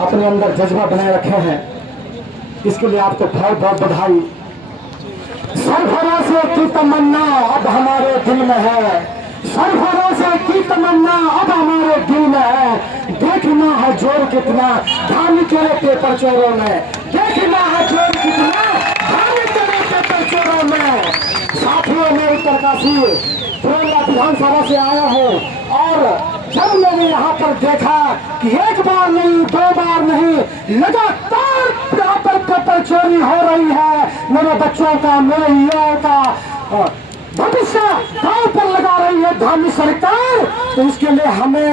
अपने अंदर जज्बा बनाए रखे हैं, इसके लिए आपको बहुत बहुत बधाई। सरफरोशे की तमन्ना अब हमारे दिल में है, सरफरोशे की तमन्ना अब हमारे दिल में है। देखना है जोर कितना धामी तेरे पेपर चोरों में, देखना है जोर कितना धामी तेरे पेपर चोरों में। साथियों, मैं उत्तरकाशी प्रेरला विधानसभा से आया हूँ और जब मैंने यहाँ पर देखा कि एक बार नहीं, दो बार नहीं, लगातार यहाँ पर पेपर चोरी हो रही है, मेरे बच्चों का, मेरे युवाओं का भविष्य दांव पर लगा रही है धामी सरकार, तो इसके लिए हमें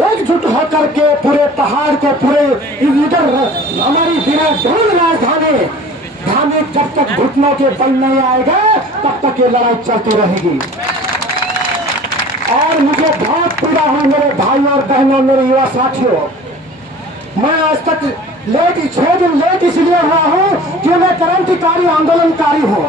एकजुट होकर के पूरे पहाड़ के पूरे इधर हमारी विराट राजधानी धामी जब तक घुटनों के बल नहीं आएगा तब तक ये लड़ाई चलती रहेगी। और मुझे बहुत पीड़ा हुई मेरे भाई और बहनों, मेरे युवा साथियों, मैं आज तक लेट 6 दिन लेट इसलिए हुआ हूँ कि मैं क्रांतिकारी आंदोलनकारी हूँ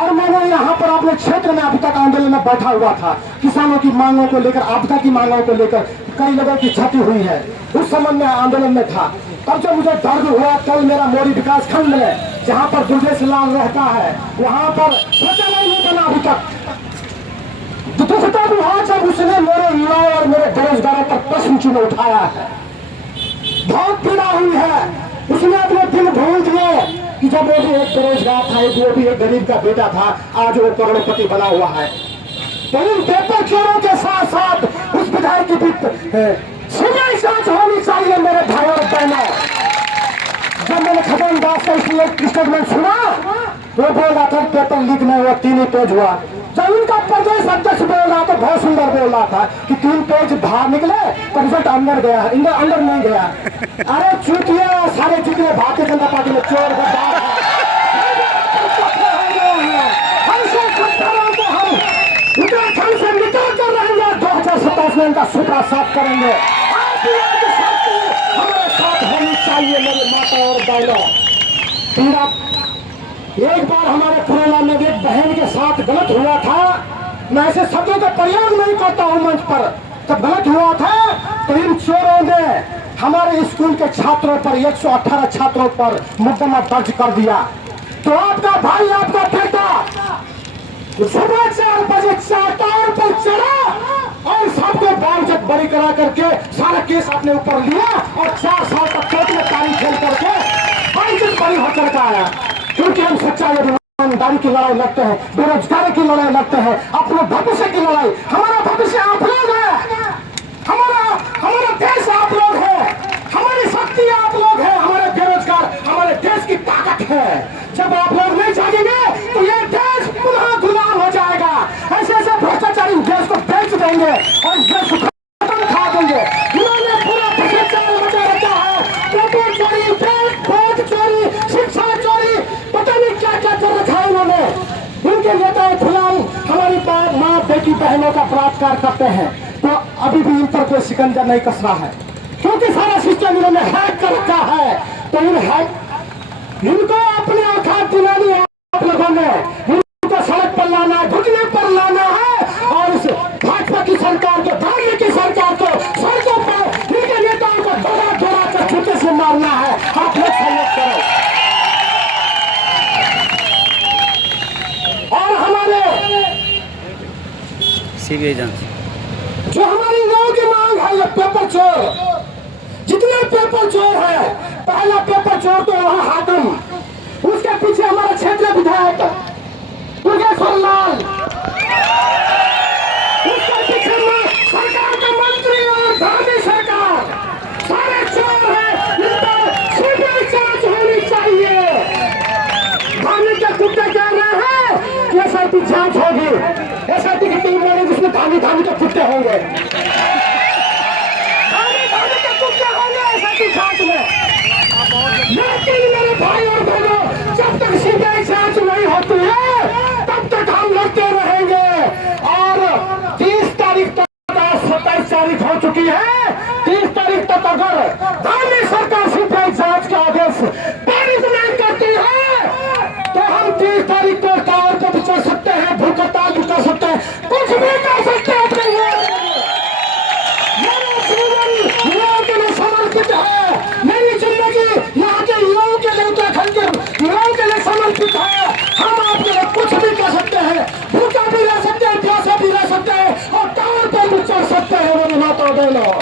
और मैंने यहाँ पर अपने क्षेत्र में अभी तक आंदोलन में बैठा हुआ था। किसानों की मांगों को लेकर, आपदा की मांगों को लेकर कई लोगों की क्षति हुई है, उस समय में आंदोलन में था। तब जब मुझे दर्द हुआ, कल मेरा मोरी विकास खंड में जहाँ पर दुर्गेश लाल रहता है वहाँ पर शौचालय नहीं बना अभी तक। दुखता भी हुआ जब उसने मेरे युवाओं और मेरे बेरोजगारों पर प्रश्न चिन्ह उठाया है। बहुत पीड़ा हुई है, उसने अपने दिल भूल दिए कि जब वो भी एक बेरोजगार था, वो भी एक गरीब का बेटा था, आज वो करोड़पति बना हुआ है। तो इन पेपर चोरों के साथ साथ उस विधायक की भी सीबीआई जांच होनी चाहिए मेरे भाई और बहनों। जब मैंने खगन दास का इसलिए स्टेटमेंट सुना तो बोल रहा था पेपर लीक नहीं हुआ, 3 ही पेज हुआ। जब उनका प्रदेश अध्यक्ष बोल रहा था, बहुत सुंदर बोल रहा था कि 3 पेज बाहर निकले तो रिजल्ट अंदर गया है, अंदर नहीं गया। अरे चूतिया, सारे जितने भारतीय जनता पार्टी में चोर गद्दार हम उत्तराखंड से निकाल कर रहेंगे, 2027 में इनका सुपड़ा साफ करेंगे। हमारे साथ होनी चाहिए मेरे माता और बहनों। पीड़ा एक बार हमारे पुराना में एक बहन के साथ गलत हुआ था, मैं ऐसे शब्दों का प्रयोग नहीं करता हूं मंच पर, जब गलत हुआ था तो इन चोरों ने हमारे स्कूल के छात्रों पर 118 छात्रों पर मुकदमा दर्ज कर दिया। तो आपका भाई, आपका बेटा सुबह 4 बजे टावर पर चढ़ा और सबको बावजूद बरी करा करके सारा केस अपने ऊपर लिया और 4 साल तक कोर्ट में तारीख खेल करके बरी होकर के आया। क्योंकि हम सच्चाई और ईमानदारी की लड़ाई लड़ते हैं, बेरोजगारी की लड़ाई लड़ते हैं, अपने भविष्य की लड़ाई। हमारा भविष्य आप लोग है, हमारा देश आप लोग है, हमारी शक्ति आप लोग है, हमारे बेरोजगार हमारे देश की ताकत है। जब आप लोग नहीं जागेंगे तो ये देश पुनः गुलाम हो जाएगा। ऐसे ऐसे भ्रष्टाचारी देश को बेच देंगे और इस देश को खत्म खा देंगे। इन्होंने पूरा भ्रष्टाचार मचा रखा है, पेपर चोरी, वोट चोरी, शिक्षा चोरी, पता नहीं क्या क्या कर रखा है इन्होंने। इनके नेता खुलाम हमारी माँ बेटी बहनों का बलात्कार करते हैं तो अभी भी इन पर कोई शिकंजा नहीं कस रहा है, क्योंकि सारा सिस्टम इन्होंने हैक कर रखा है। तो इनको अपने औकात दिलानी है आप लोगों ने, इनको सड़क पर लाना है, घुटने पर लाना है और इस भाजपा की सरकार को, भाजपा की सरकार को सड़कों पर इनके नेताओं को दौड़ा दौड़ा कर छुट्टे से मारना है। आप लोग सहयोग करो। और हमारे सीबीआई जांच जो हमारी लोगों की मांग है, ये पेपर चोर, जितने पेपर चोर है, पहला पेपर चोर तो वहां हाकिम, उसके पीछे हमारा क्षेत्रीय विधायक दुर्गेश्वर लाल, उसके पीछे सरकार के मंत्री और धामी सरकार, सारे चोर हैं। इन पर सीबीआई जांच होनी चाहिए। धामी के कुत्ते कह रहे हैं कि एसआईटी जांच होगी, एसआईटी की टीम बनेगी जिसमें धामी के कुत्ते होंगे, जांच में। लेकिन मेरे भाई और बहनों, जब तक सीबीआई जांच नहीं होती है तब तक हम लड़ते रहेंगे। और 30 तारीख तक, 27 तारीख हो चुकी है, 30 तारीख तक अगर धामी सरकार सीबीआई जांच का आदेश पारित नहीं करती है तो हम 30 तारीख को टावर पर भी चढ़ सकते हैं, भूख हड़ताल भी कर सकते हैं, कुछ भी कर सकते हैं। अपने मेरा जीवन लोगों के लिए समर्पित है। बहनों,